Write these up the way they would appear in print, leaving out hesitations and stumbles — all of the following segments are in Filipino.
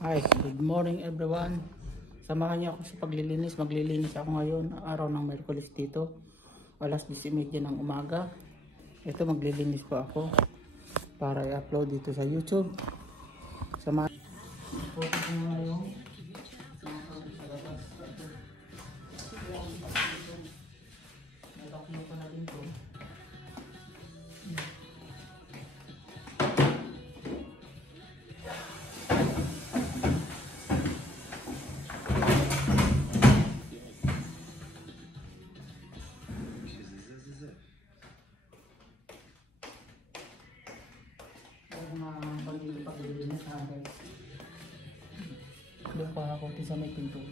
Hi, good morning everyone. Samahan niyo ako sa paglilinis. Maglilinis ako ngayon, araw ng Miyerkules dito. Alas 10:30 ng umaga. Ito, maglilinis po ako para i-upload dito sa YouTube. Samahan po ako ngayon. Nataklo ko na din po. Paglilinis na guys. Doon pa ako sa may pintuan.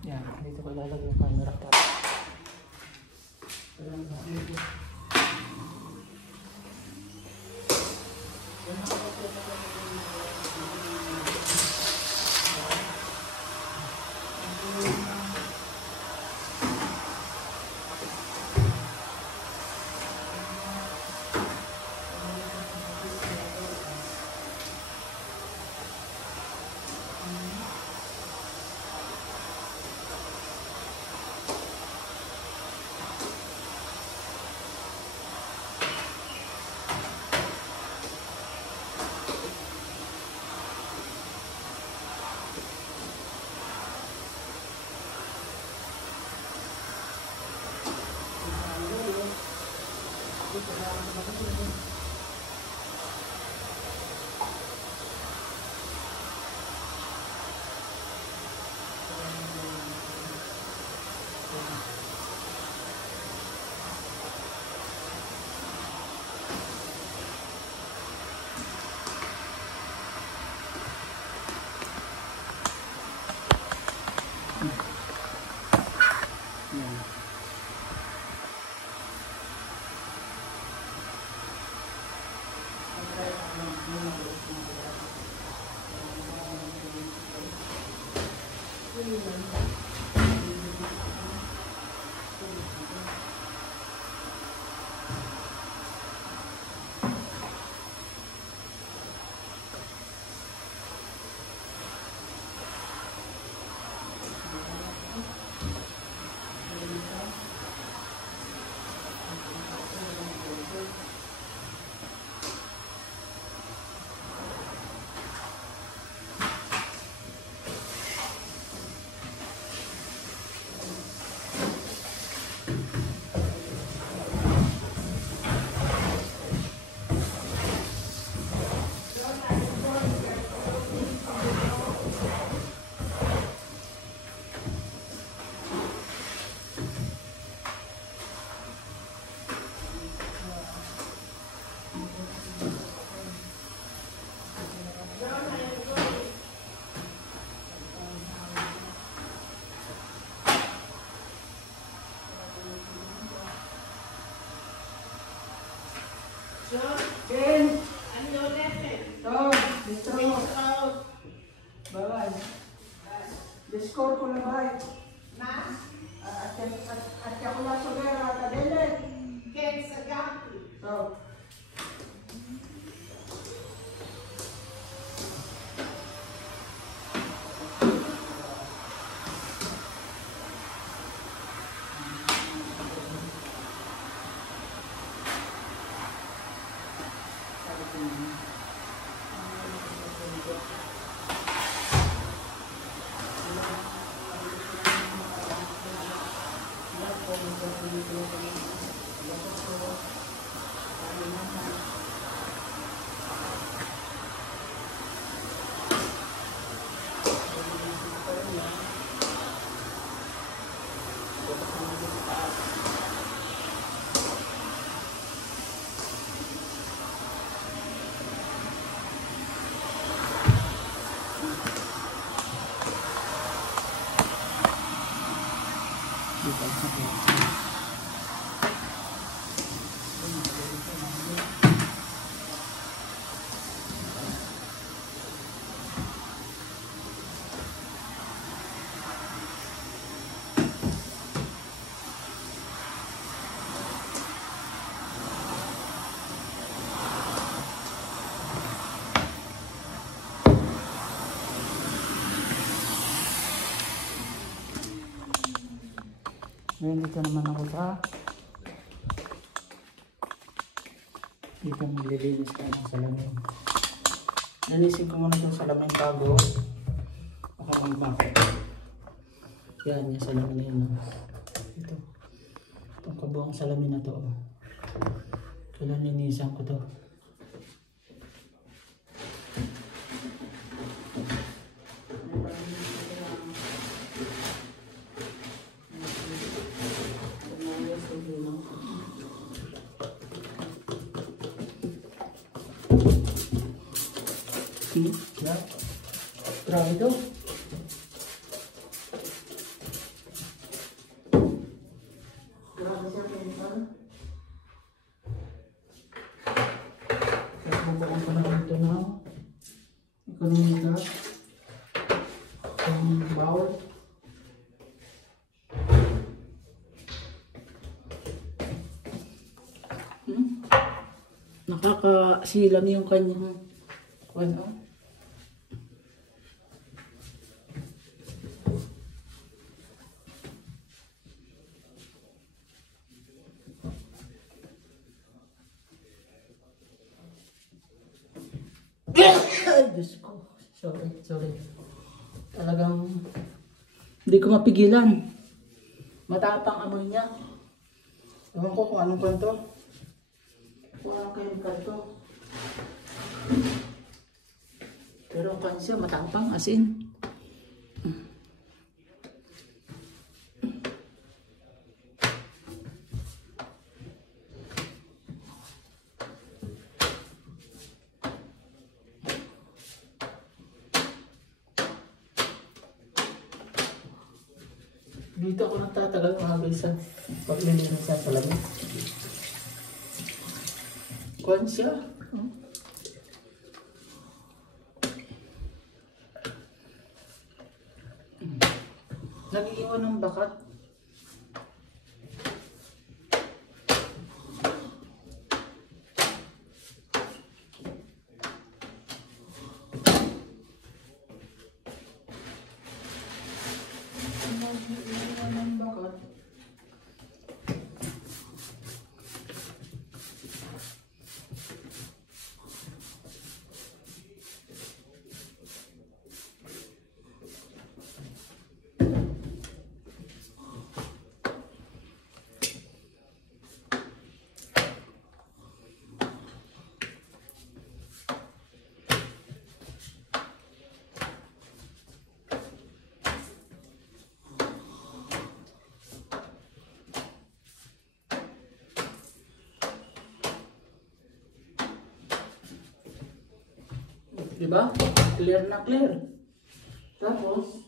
Yan, dito ko ilalagay yung camera ko. Ken! Ano natin? Tom! Dito! Bawal! Discord ko na ba? Mas? At ako na sa gara at adelet! Ken sa gaki! Tom! Ngayon dito naman ako dito maglilinis ka ng salamin. Linisin ko muna itong salamin bago ako magbakit. Yan, yung salamin na yun. Ito. Itong kabuang salamin na to. Kailan linisan ko to. Grabe to. Grabe siya chemical. Bubuong ko na ito na. Ekonomika. Ang bawal. Nakakasilam yung kanyang ano. Ay, Diyos ko. Sorry. Talagang hindi ko mapigilan. Matapang amoy niya. Ewan ko kung anong kanto. Kung anong chemical to. Pero ang kansiya matapang as in. Dito ako nagtatagal mga guys sa paglilinis sa salamin. Kuhan siya. Nag-iiwan ng bakat. Diba? Clear na clear. Tapos,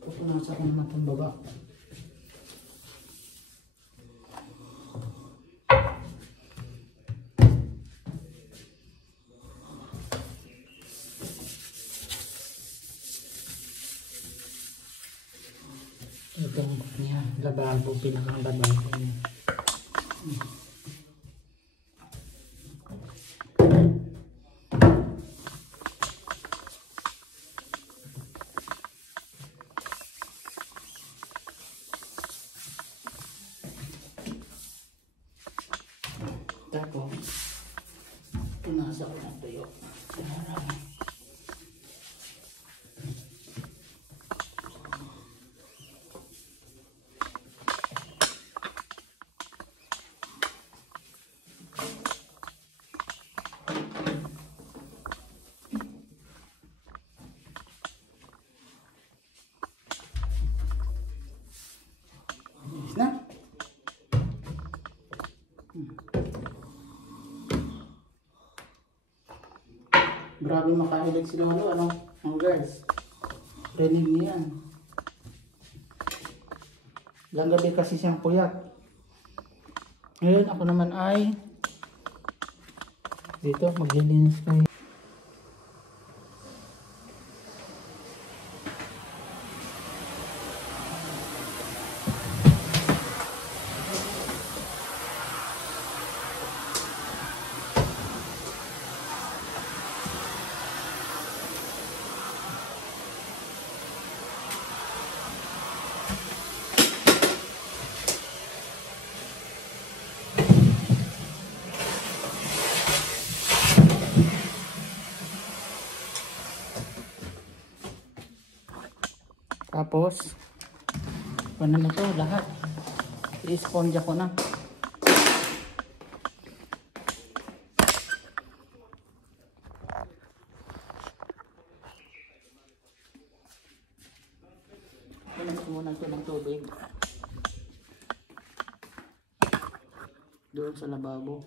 pupunasan ko naman itong baba. Itong niya, lababo, pinakang lababo niya. Tapos, Pinasa ko ng tuyo. Na. Grabe makahilig sila ano guys. Rinig niya yan. Ilang gabi kasi siyang puyat. Ngayon ako naman ay dito maglilinis kayo. Tapos, ano na to lahat. I-sponge ko na. Pinas muna ito ng tubig. Doon sa lababo.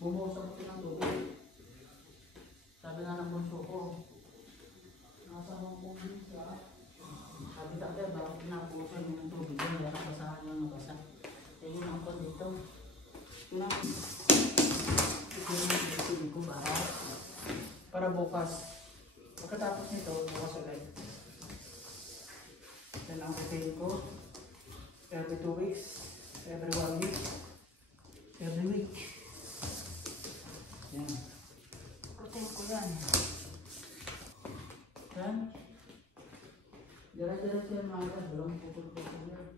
Bumuhos ako ng tubig. Sabi nga ng bunso ko, nasa Hong Kong din siya. Sabi sa akin, bakit pinapusan yung tubig yun? Wala kapasahan yung nabasa. Kaya yun ang kon dito. Yun ang tubig ko para bukas. Pagkatapos nito, bukas ulit. Yan ang hotel ko. Every 2 weeks, every 1 week, every week. Yan. Hotel ko yan. Yan. Dara-dara siya mga agad. Walang pukul-pukul yan.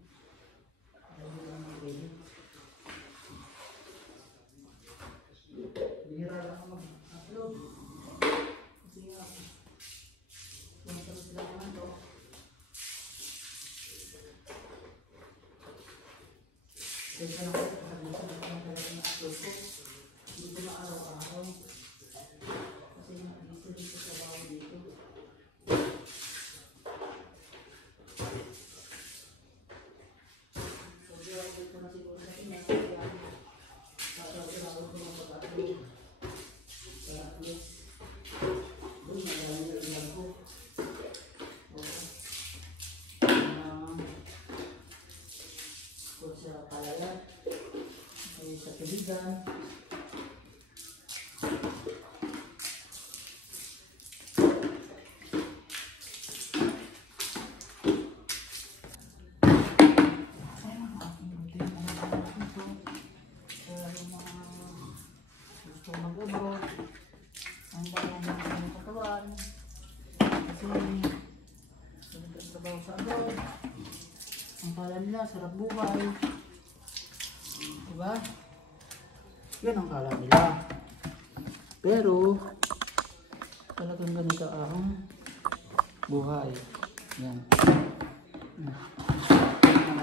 Ayaw lang ang pwede. Kaya na ako, dito na talaga na-upload ko. Dito na araw-araw. Kasi dito sa bawang dito. So, gawin ko na siguro sa kanya. Kaya, tatawag ko ng pag-upload. Kaya, at least, doon magaling na ilan ko. Kung sa palalat, ay sa tubigan. Mag-abroad, ang dami ng mga katawan kasi nagtatrabaho sa abroad, ang kala nila sarap buhay, diba? Yan ang kala nila, pero talagang ganito ang buhay. Yan ang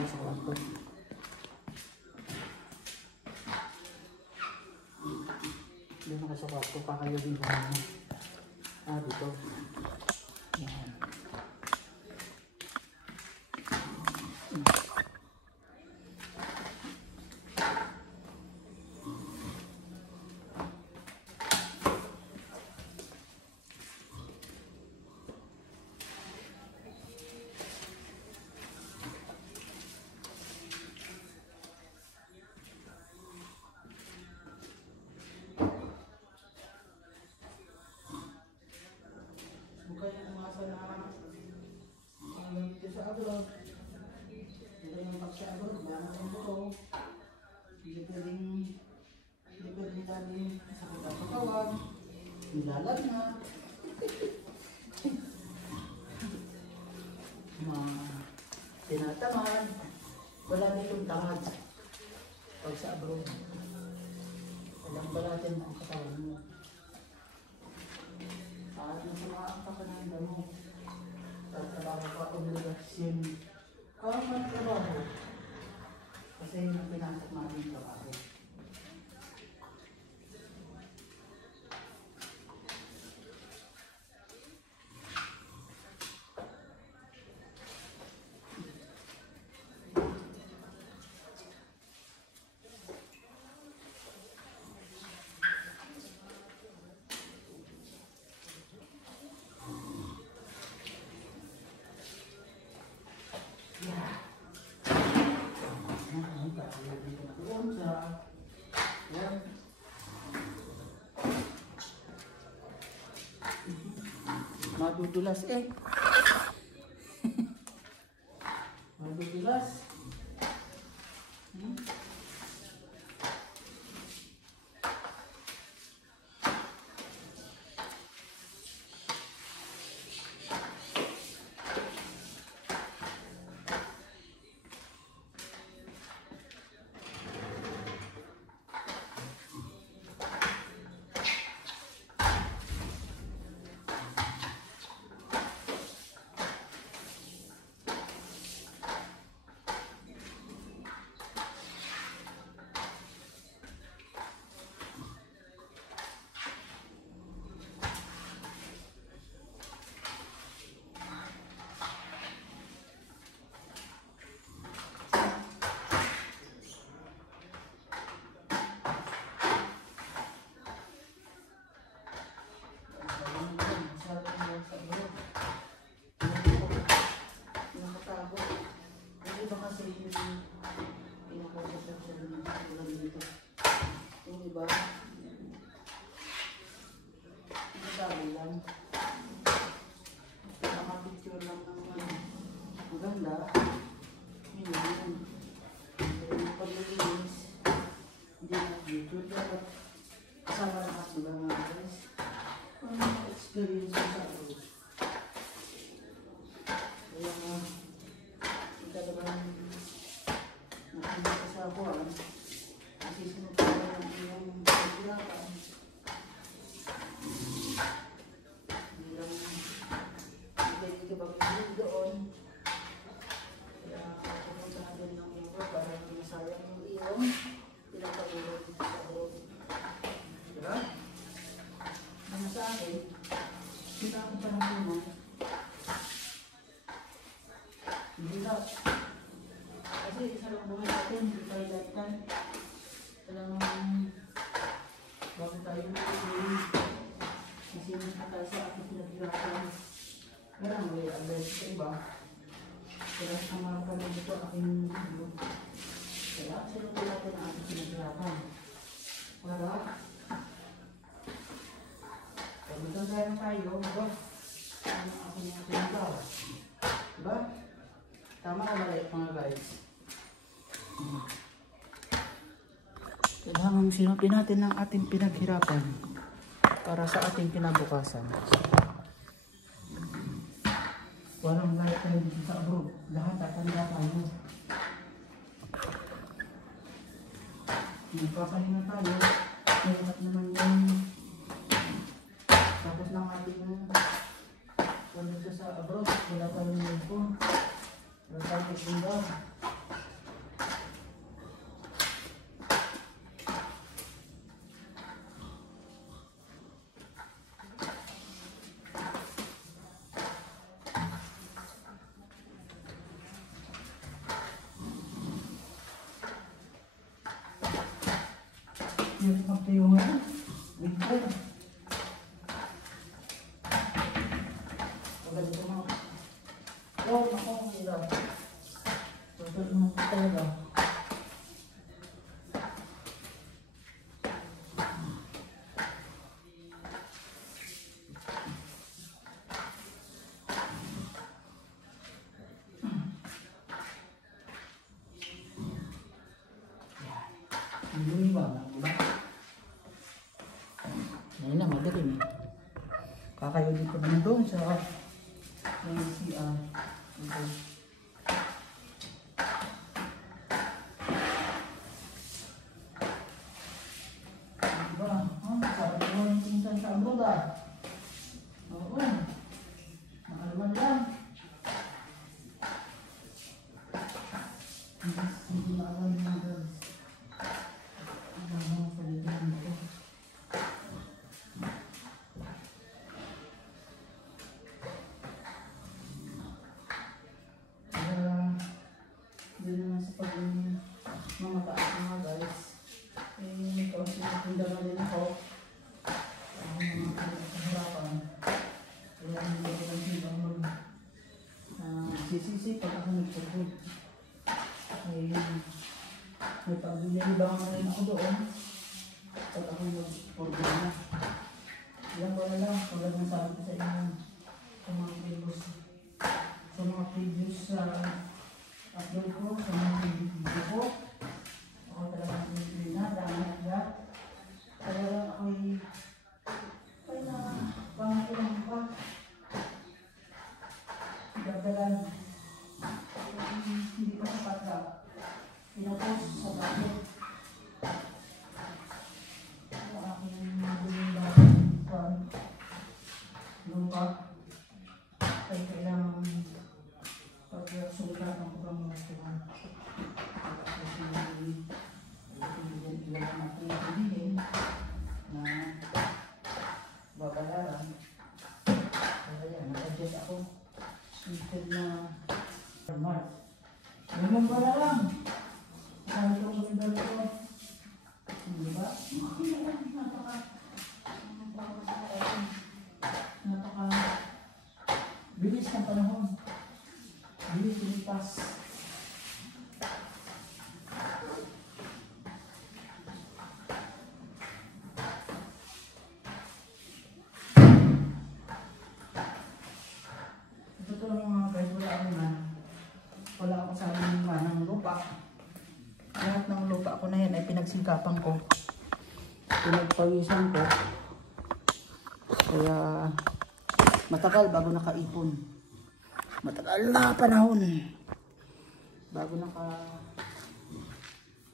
sa kwarto. Doon na sa kwarto, kakayagin ko na. Dito. Yan. Huwag kayong umasa na hanggang dito sa abroad. Hindi yung pag sa abroad, wala na yung buto. Hindi pwedeng dami sa katawan. Nilalag na. Tinatamad. Wala ditong tamad. Pag sa abroad, walang balatin ang katawan mo. At nasamaan ka ng damo. Trabaho ka obligasyon. Kaya magtrabaho. Kasi yung pinasok namin trabaho. Madudulas madudulas. Maganda. Yun. Paglilinis. Hindi na YouTube. Dapat kasama na kasi ba mga guys. Experience ko sa ako. Kaya nga, hindi naman nakita sa ako. Kasi sunod ko na yung pagkirapan. Hindi lang dito pag-ibig doon. Kaya pupunta natin ng Europe para masayang yung iyo. lang, may advice sa iba. Kaya sa mga kami dito aking video. Kaya sunod natin ang ating pinaghirapan. Para pag maganda na tayo, diba? Ano ang aking pinagawa? Diba? Tama o mali mga guys? Kailangan sinupin natin ang ating pinaghirapan para sa ating kinabukasan. Walang lahat tayo dito sa abroad. Lahat tatanda tayo. Magpapahinga tayo. Lahat naman yung tapos ng ating dito sa abroad. Wala pa rin yung phone. Wala tayo itindaw. Yung pagtayo nga, winter. Pagkalito mo. Oh, ako ang hirap. Pagkalito mo talaga. Ang dumi ba? Ngayon na, madaling eh. Kakayo dito naman doon sa CR. Ito. Diba? Sarap mo yung pinsan sa abroad ah. Oo. Makalman lang. Hindi maalam yung girls. Mga taas mga guys, may kaunti na tinda na din ako ang mga kahirapan. Kaya hindi ko lang silang sisisi pag ako nagpagod. May pagbibigibang na rin ako doon pag ako nagpagod na. Ilang ko na lang, tulad ng sabi ko sa inyo sa mga previous upload ko, sa mga previous video ko. Ako talagang pinipili na, dami na. Talagang ako'y pangakilang pa. Dagdagan. Hindi pa sapat na. Pinapost sa bakit. Ang aking mabuling bakit lupa. Ay kailangan pag-sulat ng kubang mga tuhan. Ilan natin sabihin na babayaran. Kaya yan, nag-adjust ako. Instead na March. Ganun ba na lang? Sabi ko kami dali ko. Diba? Napaka bilis ng panahon. Bilis lumipas. Wala ako sa amin ng lupa. Lahat ng lupa ko na yan ay pinagsingkapan ko. Pinagpawisan ko. Kaya matagal bago nakaipon. Matagal na panahon bago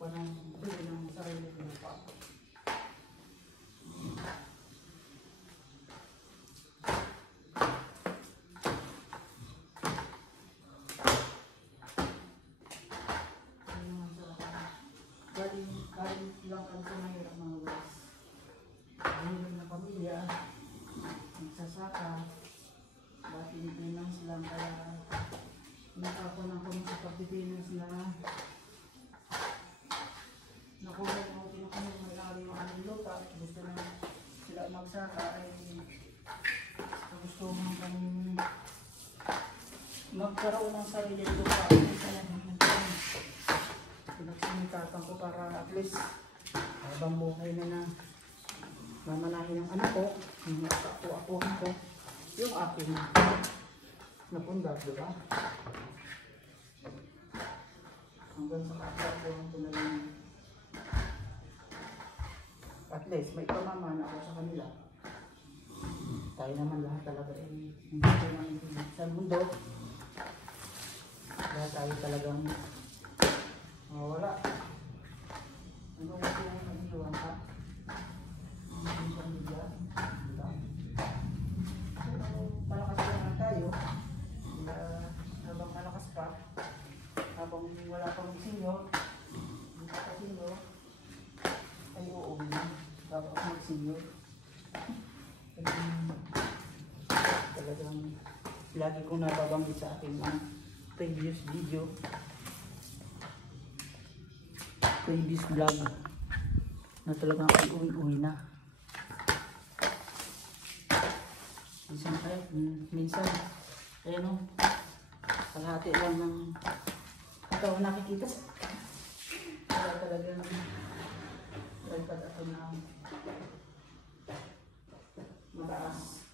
walang bili ng sarili ko lupa. Galing lang kami sa mahirap mga guys. Mahirap na pamilya, nagsasaka, dati Pilipinas lang, kaya nakakunan ko sa pag-Pilipinas na nakuha mo, kinukuha mo lang yung aming lupa. Gusto na sila magsaka ay gusto mo kami magkaroon ng sarili lupa. Pinagsinitatan ko para at least habang buhay na mamanahin ng anak ko, yung ako ko, yung aking napundar, diba? Hanggang sa kakuha ko na lang. At least may pamamana ako sa kanila. Tayo naman lahat talaga hindi ko nang sa mundo. Kaya tayo talagang wala. Ano ba yung naghiwang ka? Ang pamilya. Diba? Pero malakas lang tayo. Habang malakas pa. Habang wala pang sinyo. Hindi pa sinyo. Ay uuwi na. Bago ako magsinyo. Talagang lagi kong nababanggit sa aking previous video. Previous vlog na talagang uwi na. Minsan ayan o, kalahati lang ng katawan nakikita. Kaya talagang lagpad ako na mataas.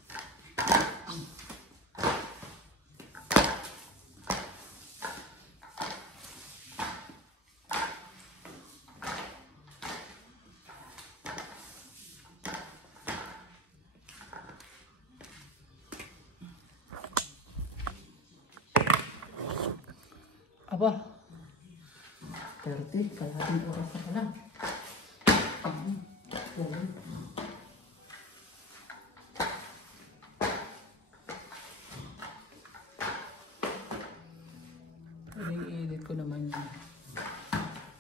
Aba, 30, kalahating oras na pala. I-edit ko naman yun.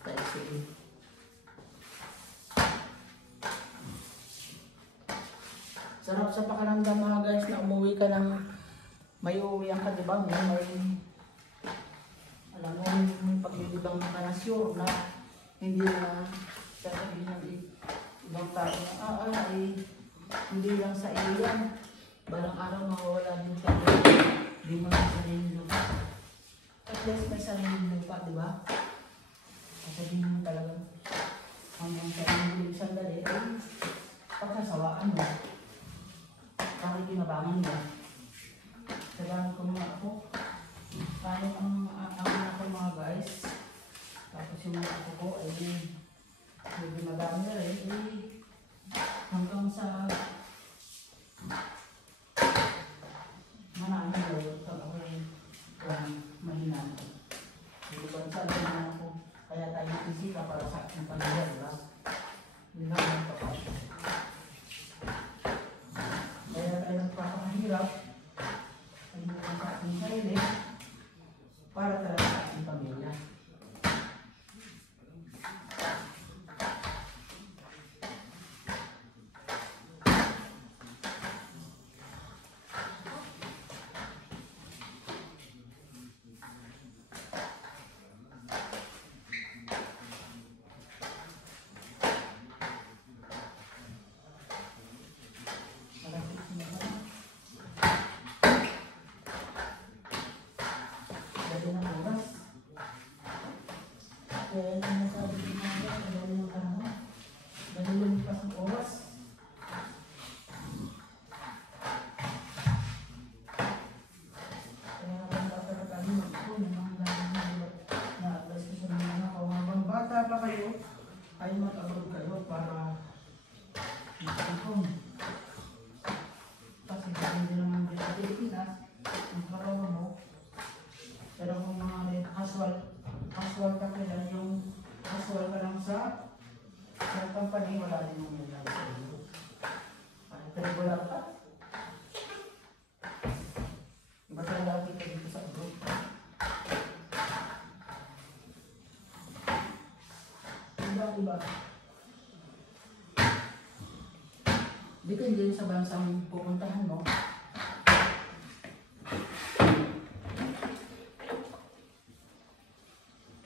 Kasi sarap sa pakiramdam mga guys na umuwi ka ng may uwian ka, diba? Alam mo, may paglilibang ka na sure na hindi na sasabihin ng ibang tao na hindi lang sa iyo yan. Balang araw mawawala din ka. Hindi mo na sarili lupa. At least may sarili lupa, di ba? Sasabihin mo talaga hanggang sa inyong sandali ay pagkasawaan mo. Bakit kinabangan mo? Sabahan ko mga ako. Kaya ang anak ko mga guys, tapos yung mga ako ko ay medyo madami na rin, hanggang sa manaan na rin, pag ako yung mahinaan ko. Hindi ba sa alam ako, kaya tayo isika para sa aking pamilya, diba? Yun lang ang kapag. Kaya tayo nagpapahirap, ay hindi sa aking sarili, para talaga sa ating pamilya. Kaya yung nasabi ko mga dahil yung panahon, dahil lumipas ang oras. Kaya naman tatarataan mo ako ng mga na-advise ko sa mga anak ko. Habang bata pa kayo, ay mag-abroad kayo para mag-ipon. Kasi hindi naman kayo sa Pilipinas, ang karawa mo. Pero kung mga casual ka kaya yung casual ka lang sa company, wala din yung nilala sa iyo. Regular ka? Iba talaga kita dito sa group. Iba. Depende sa bansang pupuntahan mo.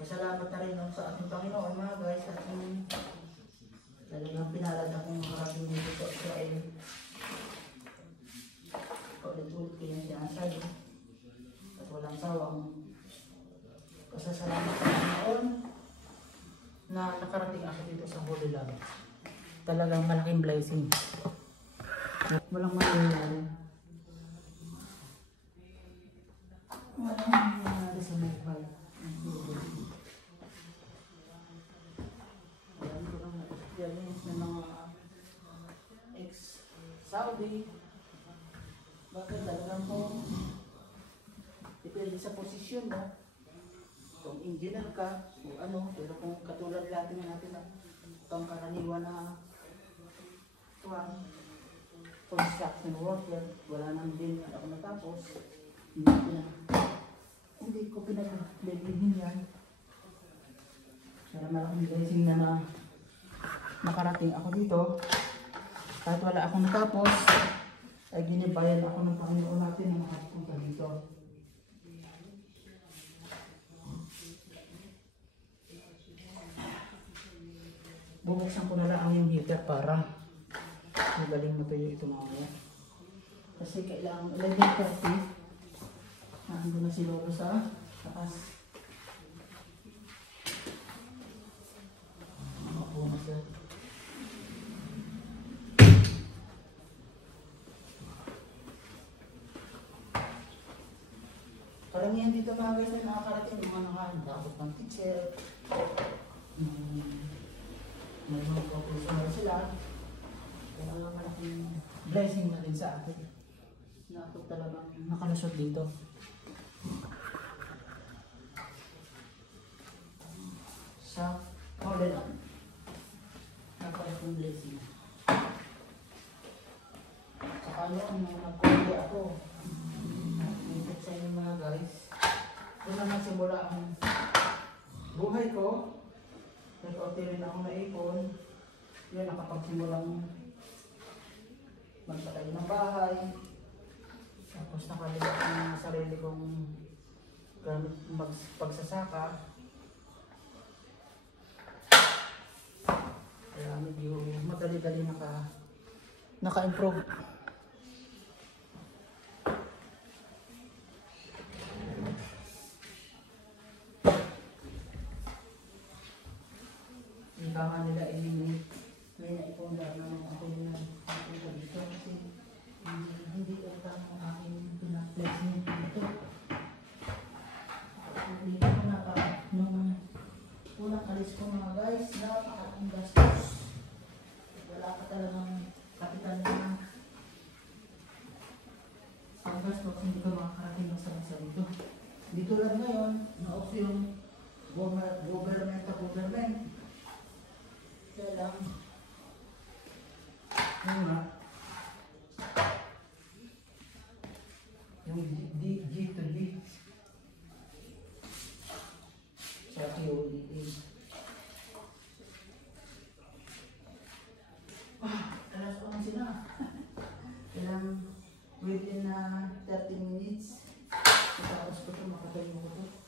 Salamat na rin sa ating Panginoon mga guys at talagang pinalad akong makarating dito sa Israel. Paulit-ulit ko yung sinasabi at walang sawa lang. Talagang malaking blessing. Walang mangyayari. Walang mangyayari sa buhay. Alam ko lang na-experience ng mga ex-Saudi. Bakit talagang po depende sa posisyon mo. Kung engineer ka, o ano, pero kung katulad natin na pangkaraniwan na construction worker, wala nang din ako natapos, hindi ko pinag-leading yan. Kaya malaking blessing na nakarating ako dito. Kahit wala akong natapos, ay ginibayan ako ng Panginoon natin na makapunta dito. Bubuksan ko na lang yung heater para magaling mo tayo ito mamaya. Kasi kailangan 11:30 nandun na si Lolo sa taas. Makapo na siya. Karamihan dito mga guys na nakakarating yung mga nakakapot ng teacher. May mga kapulusan sila. Kaya malaking blessing na rin sa atin. Na ako talagang nakalusot dito. Sa Holy Land. Napalaking blessing. Saka noon, nung nag-Korea ako, nag-tip sa inyo mga guys, doon na nagsimula ang buhay ko. Nag-orte rin ako na ipon. Yun, nakapagsimulang magpatay ng bahay. Tapos nakalila ko ng sarili kong gamit pagsasaka. Kaya medyo madali-dali naka-improve. Ika nga nila may naipundar naman ako na napunta dito kasi hindi ko tamang aking pina-placement dito. Hindi ko na pa nung unang alis ko mga guys, napakalang gastos. Wala ka talagang kapital na ang gastos, hindi ka makakarating ng sa dito. Dito lang ngayon, na-off yung government. Kaya lang, yun nga, yung G2G sa POEA. Alas ko na sila. Kailang within 30 minutes, tapos ko ito, makatayo ko ito.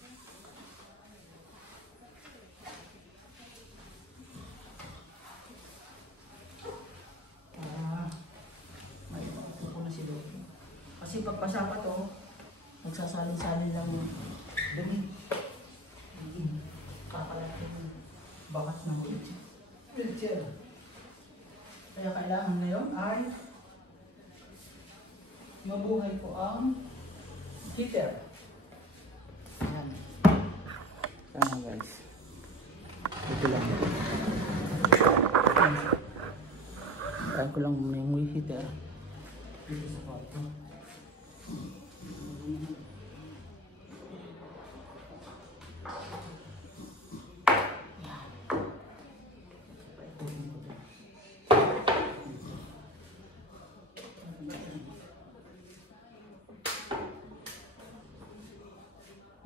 Kasi pagpasama to, magsasalin-salin lang yung dumi. Kakalat yung bakas ng wheelchair. Kaya kailangan ngayon ay mabuhay ko ang heater. Ayan. Tama guys. Ito lang. Ayan ko lang muna yung heater. Dito sa kwarto.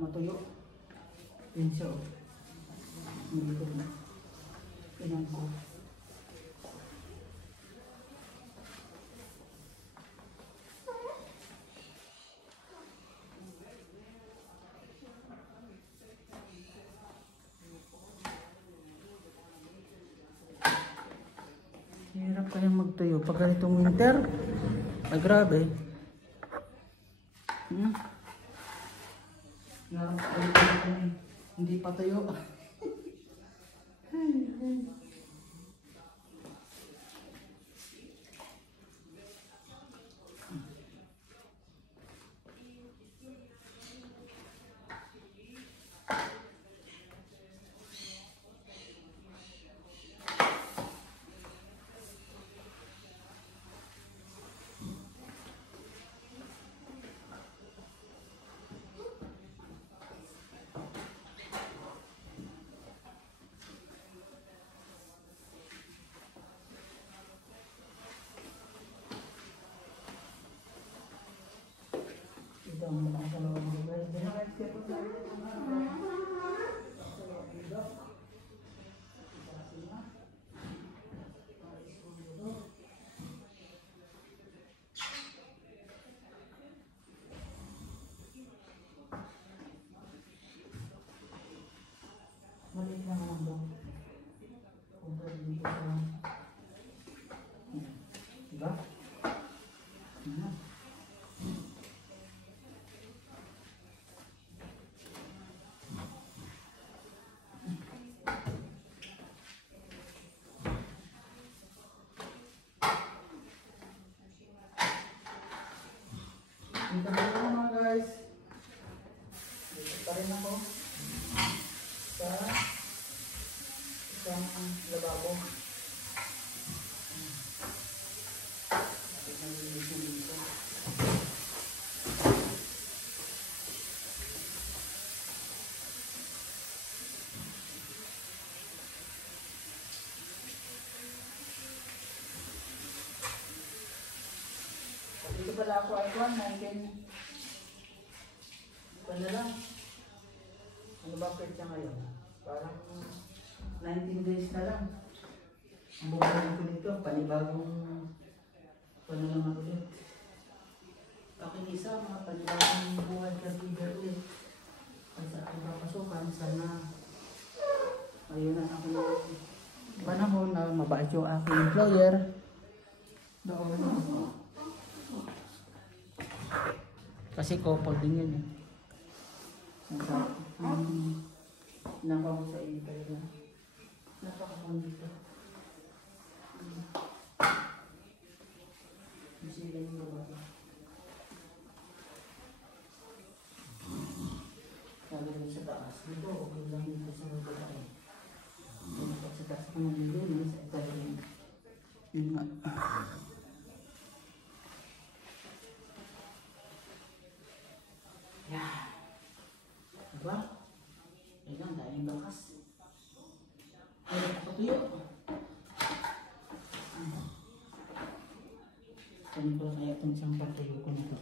Matuyo. Yun siya. Hindi ko na. Pinan ko. Hirap kayang magtuyo pag ganitong winter. Ay grabe. Hindi pa tuyo. Maliit lang naman daw. Compare dito sa... Diba? Ayan. Dito pa rin mga guys. Dito pa rin ako. Sa isang lababo. Dito pala ako ay 19. Ano lang? Ano ba siya ngayon? Parang 19 days na lang. Ang bumalik ko dito, panibagong ano naman ulit. Pakikisa, mga panibagong buhay ka-bigger ulit. Kasi aking papasukan, sana ayun na ako na panahon na mabait yung aking employer. Doon. Kasi couple din yun eh. Nakaw sa iyo talaga. Napakahon dito. Masila yung babae. Sabi rin sa taas. Dito, okay lang dito sa babae. Pag sa taas ko nalilinis, ay talagang yun nga. Yeah. Diba? Ayan, dahil bakas. Ay, nakatuyo. Kani ko kaya itong isang patuyo ko nito.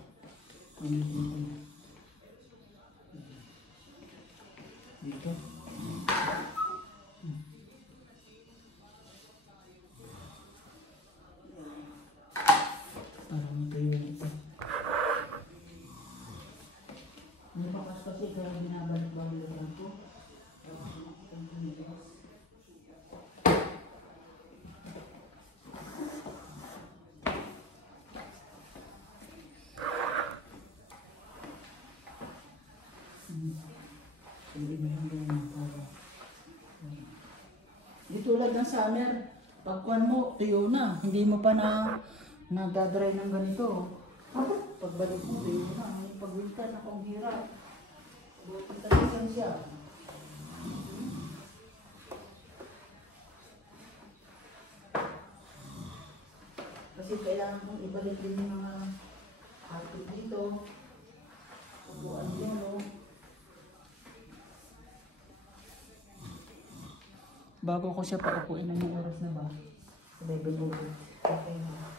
Dito. Parang matuyo dito. Ano ba kasi kaya binabalik-balik ko? Di tulad ng summer, pagkuhan mo, tuyo na. Hindi mo pa nadadry ng ganito. Pagbalik mo, tuyo na. Pag-winter, akong hirap. Buti talagang siya. Kasi kailangan kong ibalik din yung mga hapit dito. Upuan yun, no? Bago ko siya paupuin ng oras na ba? 11 ulit. Okay na.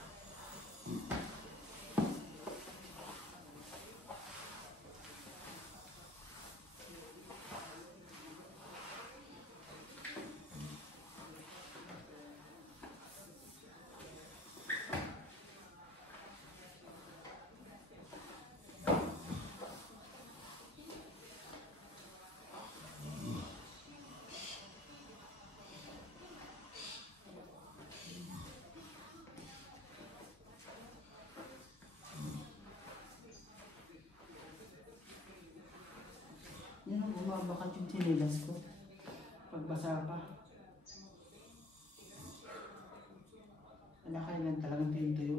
Yan ang bumabakat yung sinilas ko. Pagbasa pa. Kailan talagang tuyo-tuyo.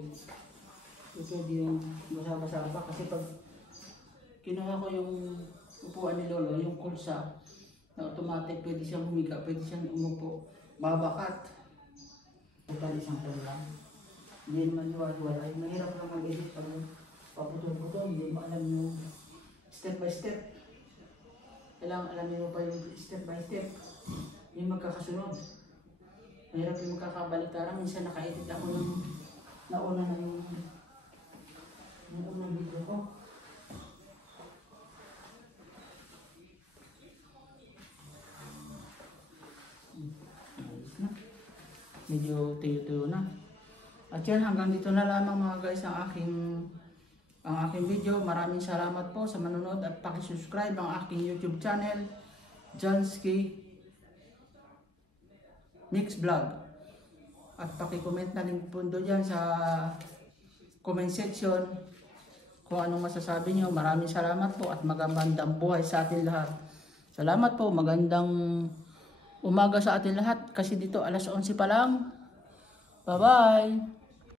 Ito yung basa-basa pa kasi pag kinuha ko yung upuan ni Lolo, yung kulsa, na automatic pwede siyang humiga, pwede siyang umupo. Babakat. Ito isang lang. Hindi naman wala. Ay, mahirap lang mag-edit pag paputol-putol. Hindi mo alam yung step by step. Kailangan alamin mo pa yung step by step. Yung magkakasunod. Mahirap yung magkakabaliktaran. Minsan naka-edit ako ng nauna na yung unang video ko. medyo tuyo-tuyo na. At yan, hanggang dito na lamang mga guys ang aking video. Maraming salamat po sa manonood at paki-subscribe ang aking YouTube channel, Jansky Mix Vlog. At paki-comment na rin po dyan sa comment section kung anong masasabi nyo. Maraming salamat po at magandang buhay sa atin lahat. Salamat po, magandang umaga sa atin lahat kasi dito alas 11 pa lang. Bye-bye!